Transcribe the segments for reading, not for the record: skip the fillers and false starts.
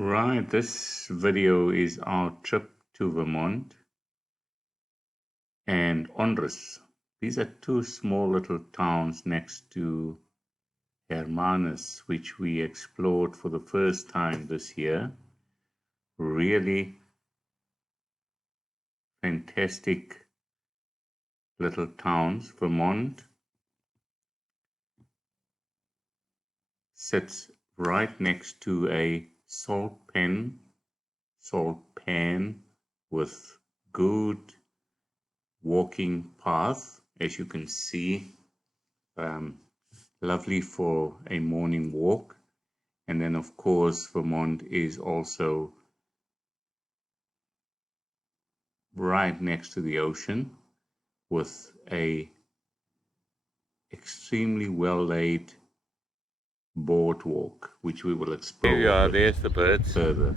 Right, this video is our trip to Vermont and Onrus. These are two small little towns next to Hermanus, which we explored for the first time this year. Really fantastic little towns. Vermont sits right next to a salt pan with good walking path, as you can see. Lovely for a morning walk. And then of course Vermont is also right next to the ocean with a extremely well laid boardwalk, which we will explore. There you are, there's the birds further.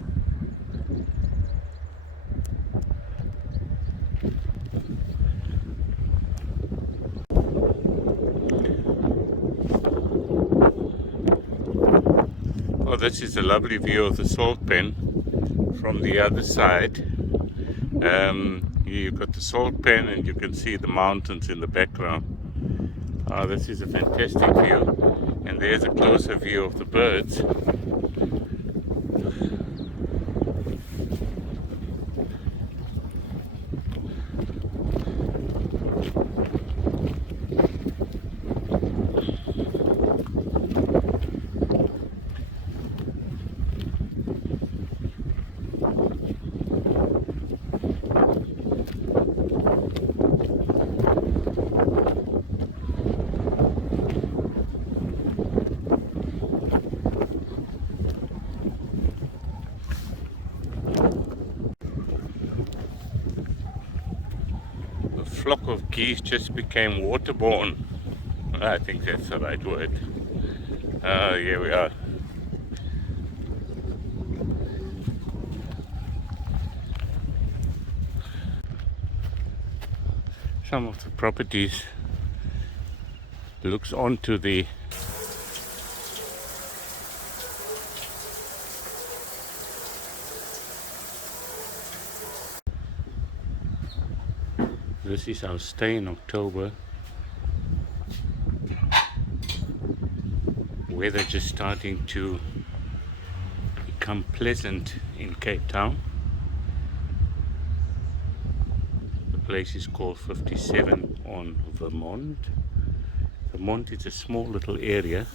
Oh, this is a lovely view of the salt pen from the other side. You've got the salt pen and you can see the mountains in the background. This is a fantastic view, and there's a closer view of the birds. Flock of geese just became waterborne. I think that's the right word. Here we are. Some of the properties looks onto the This is our stay in October. Weather just starting to become pleasant in Cape Town. The place is called 57 on Vermont. Vermont is a small little area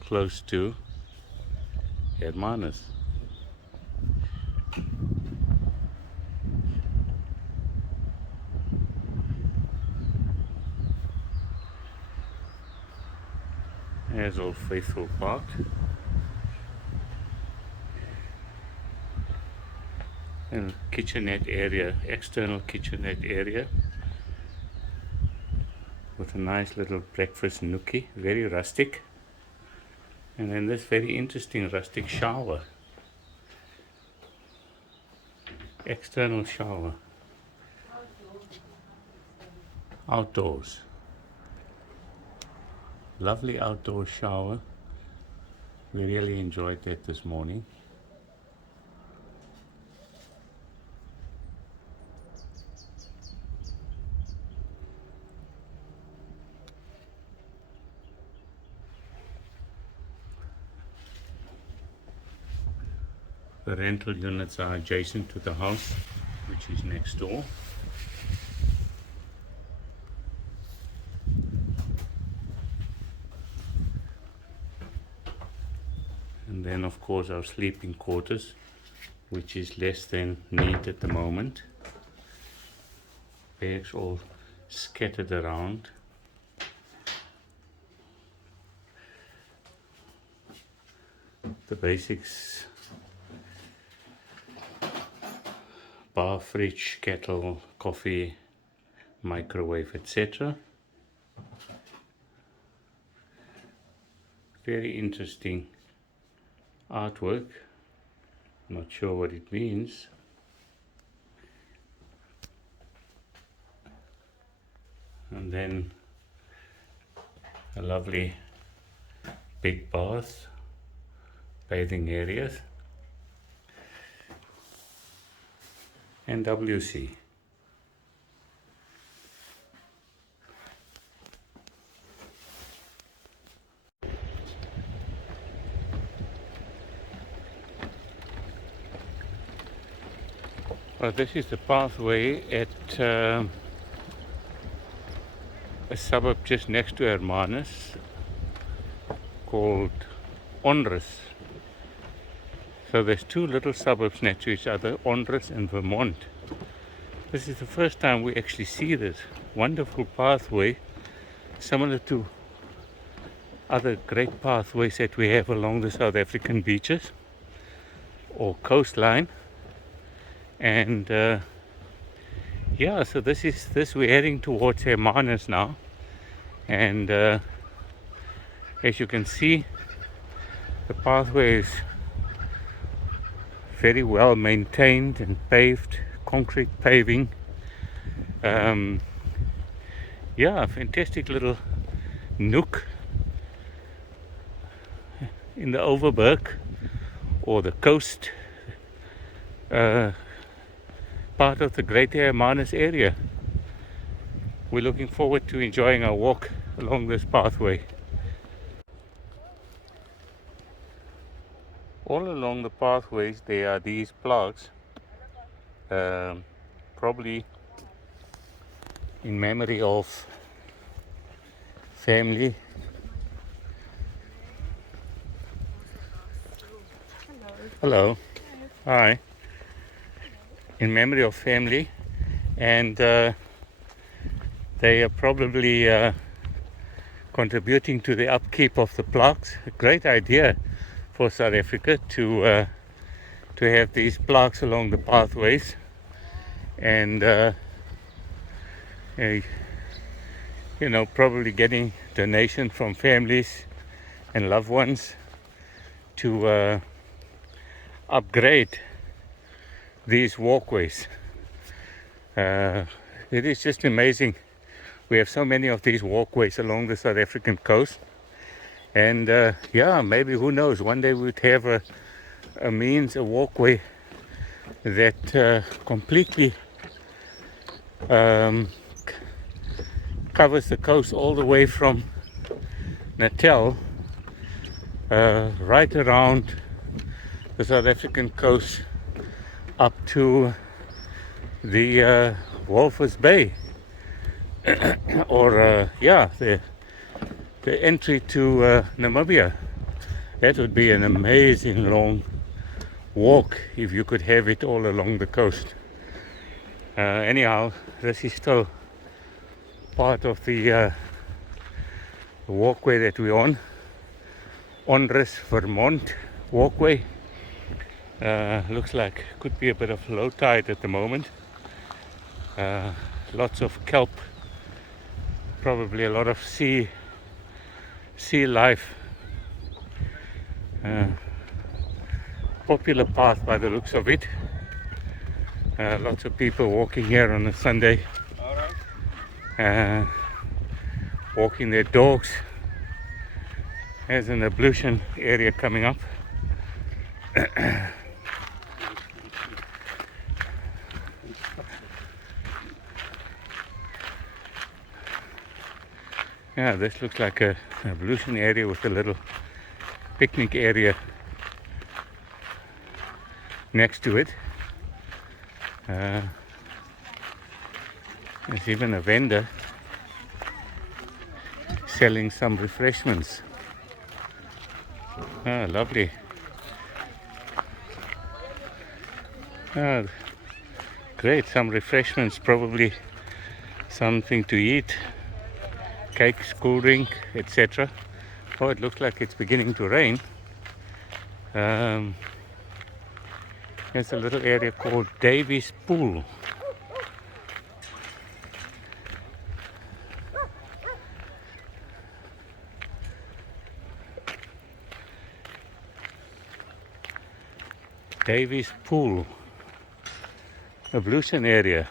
close to Hermanus. There's Old Faithful Park. And kitchenette area, external kitchenette area with a nice little breakfast nookie, very rustic. And then this very interesting rustic shower. External shower. Outdoors. Lovely outdoor shower. We really enjoyed that this morning. The rental units are adjacent to the house, which is next door. And then of course our sleeping quarters, which is less than neat at the moment. Bags all scattered around. The basics: bar, fridge, kettle, coffee, microwave, etc. Very interesting artwork. Not sure what it means. And then a lovely big bath, bathing areas. and WC. Well, this is the pathway at a suburb just next to Hermanus called Onrus. So there's two little suburbs next to each other, Onrus and Vermont. This is the first time we actually see this wonderful pathway, similar to other great pathways that we have along the South African beaches or coastline. And yeah, so this we're heading towards Hermanus now, and as you can see, the pathway is very well maintained and paved, concrete paving. Yeah, fantastic little nook in the Overberg or the coast part of the Greater Hermanus area. We're looking forward to enjoying our walk along this pathway. All along the pathways there are these plaques, probably in memory of family. Hello. Hi. In memory of family, and they are probably contributing to the upkeep of the plaques. A great idea for South Africa to have these plaques along the pathways, and you know, probably getting donation from families and loved ones to upgrade these walkways. It is just amazing. We have so many of these walkways along the South African coast, and yeah, maybe, who knows, one day we'd have a walkway that completely covers the coast all the way from Natal right around the South African coast up to the Walvis Bay, or yeah, the entry to Namibia. That would be an amazing long walk if you could have it all along the coast. Anyhow, this is still part of the walkway that we're on, Onrus Vermont walkway. Looks like could be a bit of low tide at the moment. Lots of kelp, probably a lot of sea life. Popular path by the looks of it. Lots of people walking here on a Sunday, walking their dogs. There's an ablution area coming up. Yeah, this looks like an ablution area with a little picnic area next to it. There's even a vendor selling some refreshments. Ah, lovely. Ah, great, some refreshments, probably something to eat, cakes, cool drink, etc. Oh, it looks like it's beginning to rain. There's a little area called Davies Pool. Davies Pool, ablution area.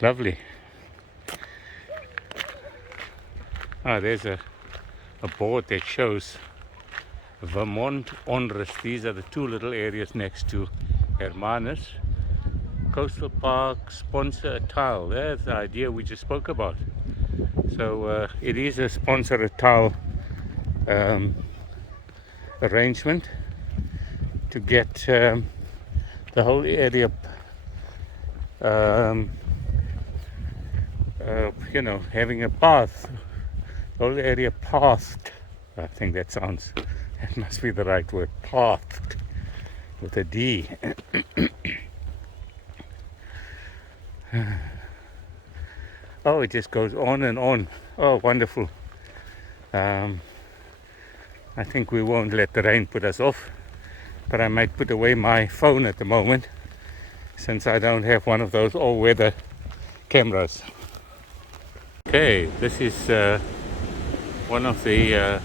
Lovely. Ah, there's a board that shows Vermont, Onrus. These are the two little areas next to Hermanus. Coastal Park sponsor a tile. That's the idea we just spoke about. So it is a sponsor a tile arrangement to get the whole area, having a path, the whole area pathed. I think that must be the right word, pathed, with a D. Oh, it just goes on and on. Oh, wonderful. I think we won't let the rain put us off, but I might put away my phone at the moment, since I don't have one of those all-weather cameras. Okay, this is one of the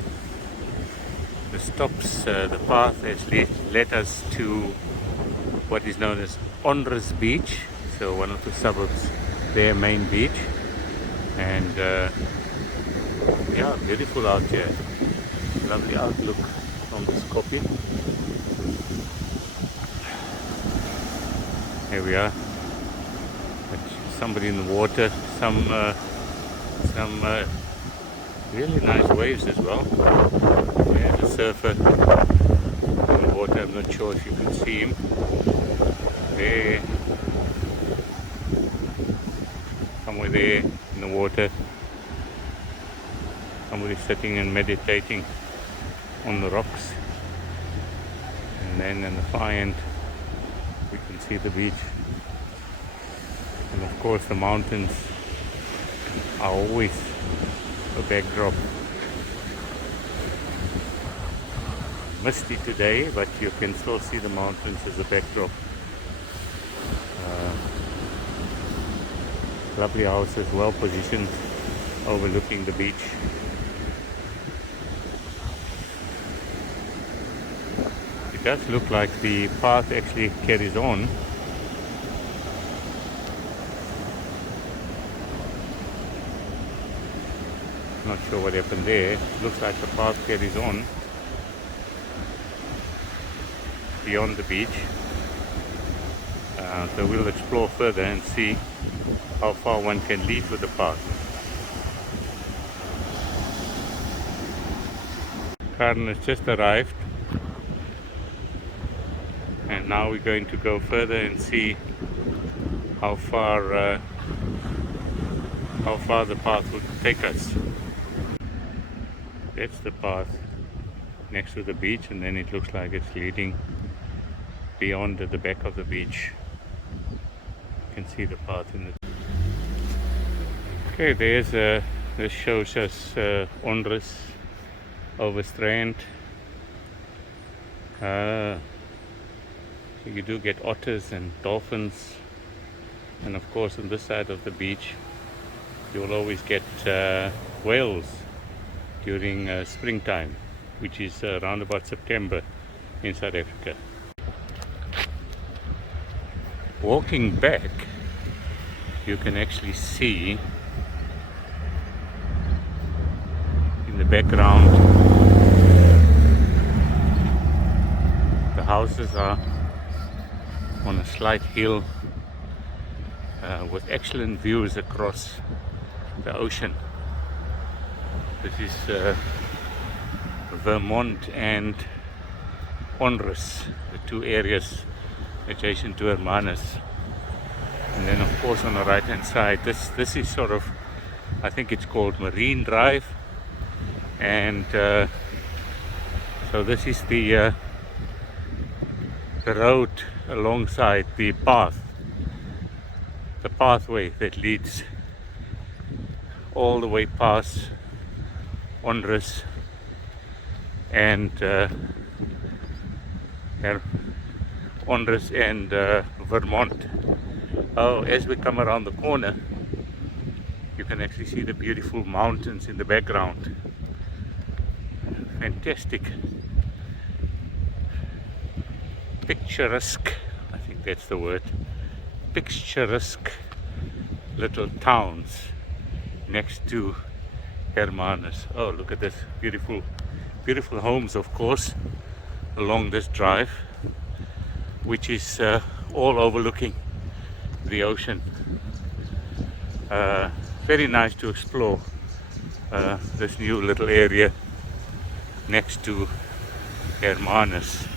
stops. The path has led us to what is known as Onrus beach, so one of the suburbs, their main beach. And yeah, beautiful out here. Lovely outlook from this copy. Here we are. Somebody in the water. Some really nice waves as well. There's a surfer in the water. I'm not sure if you can see him. There, somewhere there in the water. Somebody sitting and meditating on the rocks. And then in the far end, we can see the beach. And of course the mountains are always a backdrop. Misty today, but you can still see the mountains as a backdrop. Lovely houses, well positioned, overlooking the beach. It does look like the path actually carries on. Not sure what happened there. Looks like the path carries on beyond the beach. So we'll explore further and see how far one can lead with the path. Karen has just arrived, and now we're going to go further and see how far the path will take us. That's the path next to the beach, and then it looks like it's leading beyond at the back of the beach. You can see the path in the... Okay, this shows us Onrus over Strand. You do get otters and dolphins, and of course on this side of the beach you will always get whales during springtime, which is around about September in South Africa. Walking back, you can actually see in the background the houses are on a slight hill with excellent views across the ocean. This is Vermont and Onrus, the two areas adjacent to Hermanus. And then of course on the right hand side, this is sort of, I think it's called Marine Drive, and so this is the road alongside the pathway that leads all the way past Onrus and Vermont. Oh, as we come around the corner, you can actually see the beautiful mountains in the background. Fantastic, picturesque, I think that's the word, picturesque little towns next to Hermanus. Oh, look at this, beautiful, beautiful homes, of course, along this drive, which is all overlooking the ocean. Very nice to explore this new little area next to Hermanus.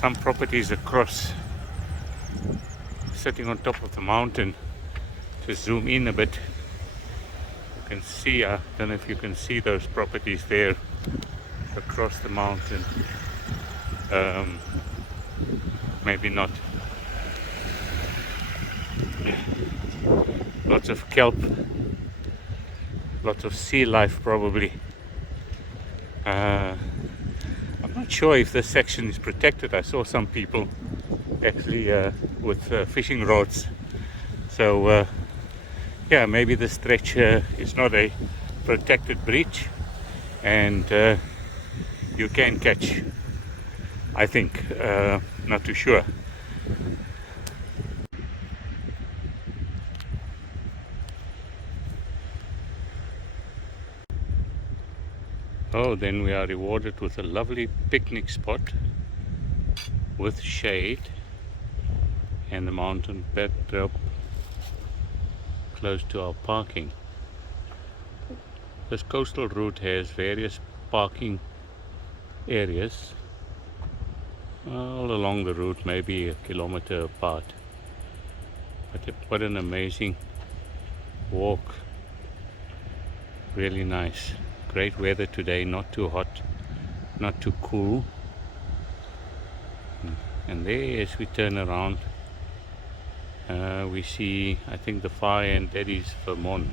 Some properties across, sitting on top of the mountain. To zoom in a bit, you can see, I don't know if you can see those properties there across the mountain. Maybe not. Lots of kelp, lots of sea life probably. I'm not sure if this section is protected. I saw some people actually with fishing rods. So yeah, maybe the stretch is not a protected breach, and you can catch, I think, not too sure. Oh, then we are rewarded with a lovely picnic spot with shade and the mountain backdrop close to our parking. This coastal route has various parking areas all along the route, maybe a kilometer apart. But what an amazing walk. Really nice. Great weather today, not too hot, not too cool. And there, as we turn around, we see, I think, the far end, that is Vermont.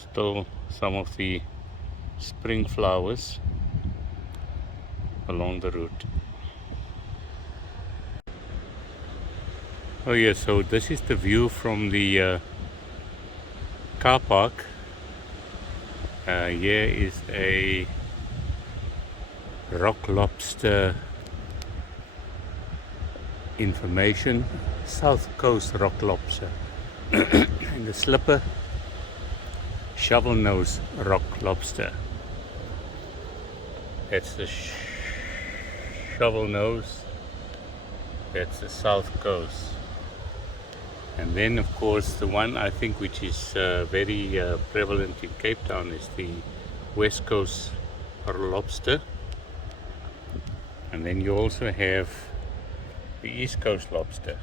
Still some of the spring flowers along the route. Oh yeah, so this is the view from the car park. Here is a rock lobster information, South Coast rock lobster. And the slipper, shovel nose rock lobster. That's the shovel nose, that's the South Coast. And then, of course, the one I think which is very prevalent in Cape Town is the West Coast lobster. And then you also have the East Coast lobster.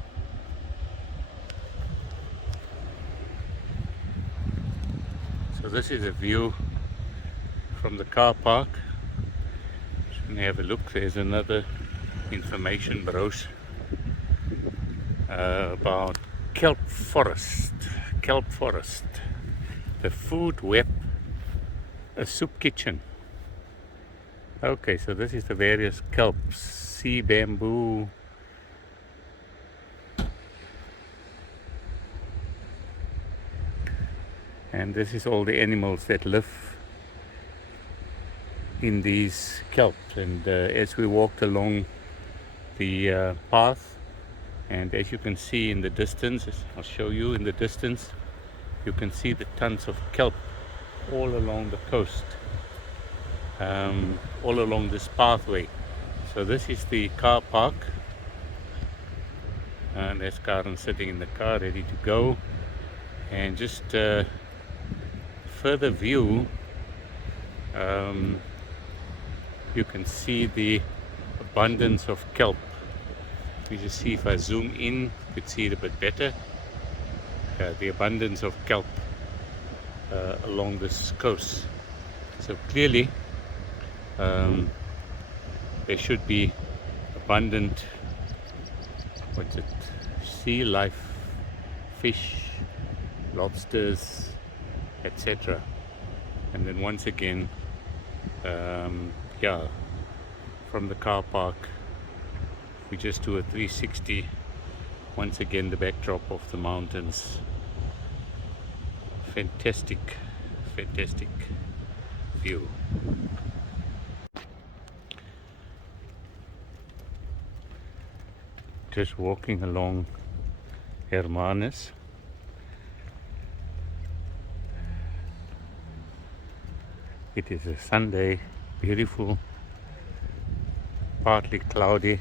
So this is a view from the car park. Just going to have a look. There's another information brochure about kelp forest, the food web, a soup kitchen. Okay, so this is the various kelps, sea bamboo, and this is all the animals that live in these kelp. And as we walked along the path, and as you can see in the distance, I'll show you in the distance, you can see the tons of kelp all along the coast, all along this pathway. So this is the car park, and there's Karen sitting in the car ready to go. And just further view, you can see the abundance of kelp. You just see, if I zoom in, you could see it a bit better. The abundance of kelp along this coast. So clearly there should be abundant, sea life, fish, lobsters, etc. And then once again, yeah, from the car park, we just do a 360. Once again, the backdrop of the mountains. Fantastic view. Just walking along Hermanus. It is a Sunday, beautiful partly cloudy,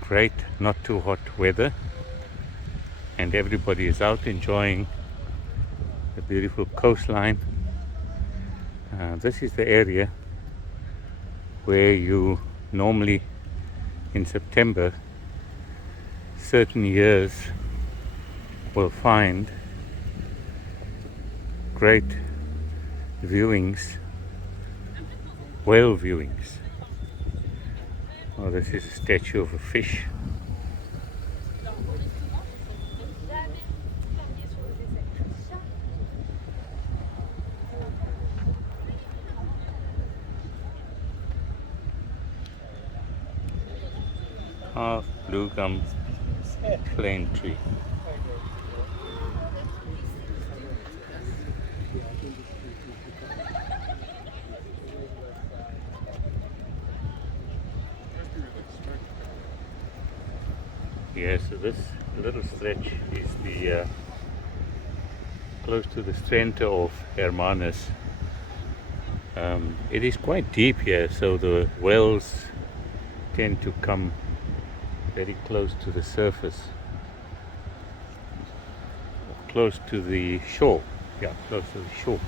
great, not too hot weather, and everybody is out enjoying the beautiful coastline. This is the area where you normally in September, certain years, will find great viewings, whale viewings. Oh, this is a statue of a fish. Half blue gum plane tree. Yeah, so this little stretch is the close to the center of Hermanus. It is quite deep here, so the whales tend to come very close to the surface, close to the shore. Yeah, close to the shore.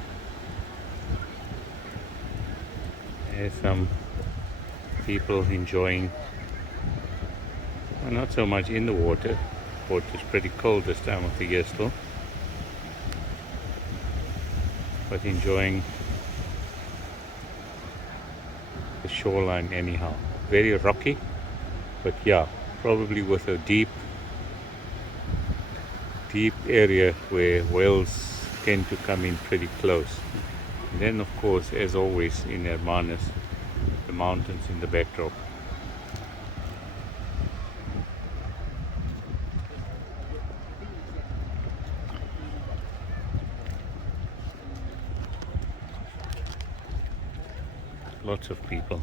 There's some people enjoying, well, not so much in the water. Water's pretty cold this time of the year still, but enjoying the shoreline anyhow. Very rocky, but yeah, probably with a deep area where whales tend to come in pretty close. And then of course, as always in Hermanus, the mountains in the backdrop. Lots of people.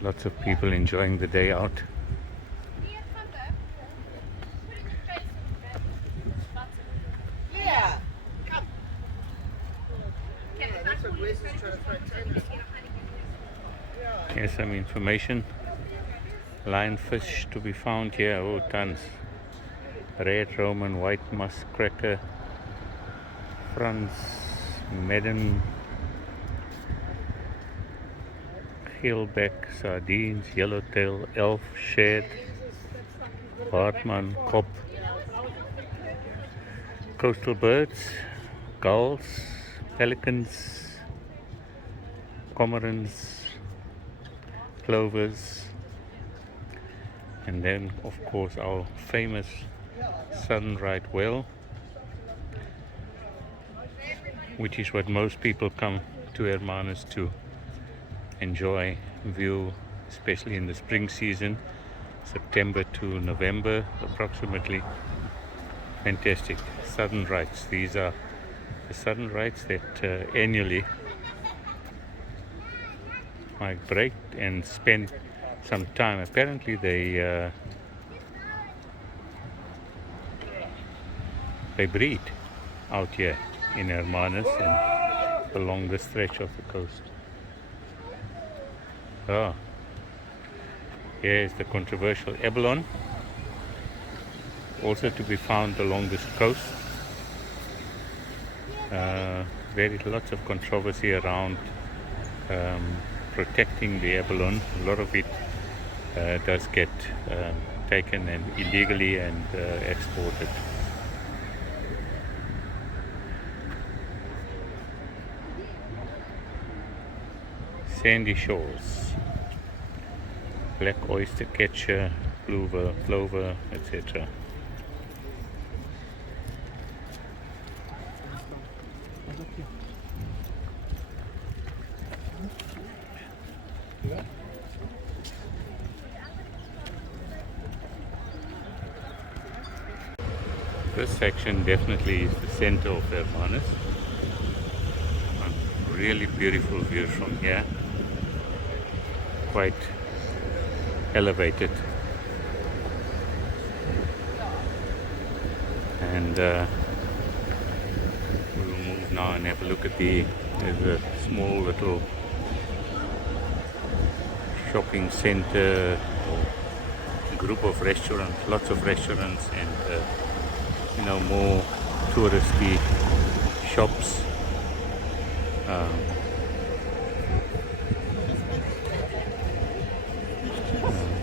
Lots of people enjoying the day out. Here's some information. Lionfish to be found here. Oh, tons. Red Roman, white muskcracker, Franz, Medden, keelback, sardines, yellowtail, elf, shad, Hartmann, kop, coastal birds, gulls, pelicans, cormorants, plovers, and then of course our famous southern right whale, which is what most people come to Hermanus to enjoy, view, especially in the spring season, September to November approximately. Fantastic. Southern rights. These are the southern rights that annually migrate and spend some time. Apparently they breed out here in Hermanus and along the stretch of the coast. Oh, here is the controversial abalone, also to be found along this coast. Very lots of controversy around protecting the abalone. A lot of it does get taken and illegally and exported. Sandy shores, black oyster catcher, plover, etc. This section definitely is the center of Hermanus. Really beautiful views from here. Quite elevated. And we'll move now and have a look at there's a small little shopping center or group of restaurants, lots of restaurants, and more touristy shops.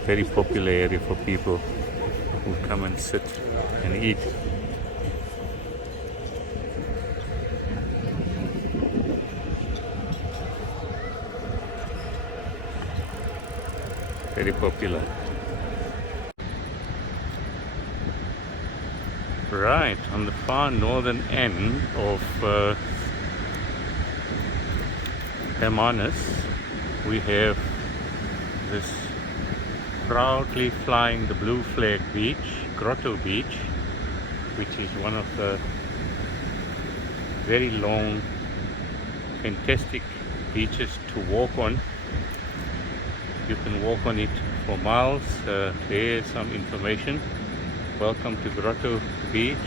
Very popular area for people who come and sit and eat. Very popular. Right, on the far northern end of Hermanus, we have this proudly flying the blue flag beach, Grotto Beach, which is one of the very long, fantastic beaches to walk on. You can walk on it for miles. There's some information. Welcome to Grotto Beach.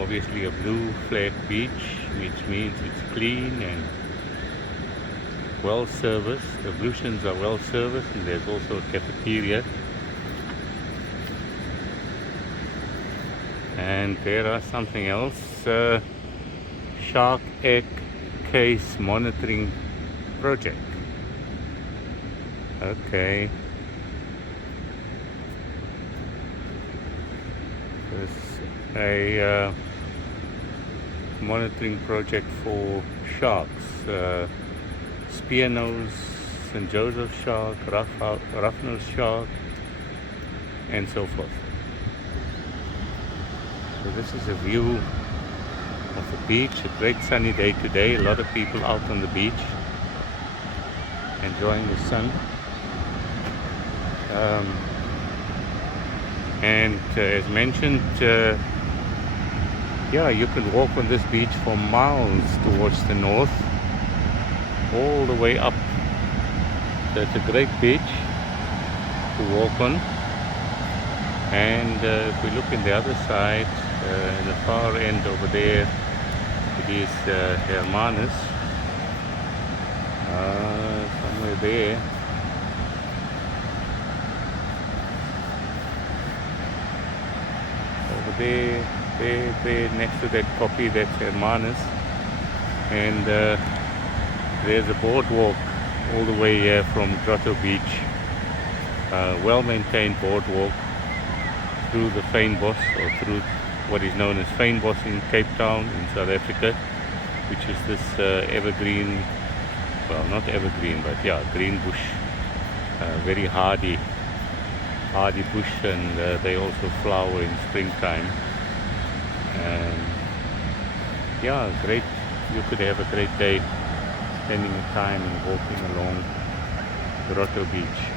Obviously a blue flag beach, which means it's clean and well serviced. The ablutions are well serviced, and there's also a cafeteria. And there are something else, shark egg case monitoring project. Okay. There's a monitoring project for sharks. Spear nose, St. Joseph shark, rough nose shark, and so forth. So this is a view of the beach. A great sunny day today. A lot of people out on the beach enjoying the sun. And as mentioned, you can walk on this beach for miles towards the north, all the way up. So it's a great beach to walk on. And if we look in the other side, in the far end over there, it is Hermanus, somewhere there. Over there, next to that copy, that's Hermanus. And there's a boardwalk all the way here from Grotto Beach. Well-maintained boardwalk through the Fynbos, or through what is known as Fynbos in Cape Town in South Africa, which is this evergreen, well, not evergreen, but green bush, very hardy bush, and they also flower in springtime. And great. You could have a great day spending time and walking along Grotto Beach.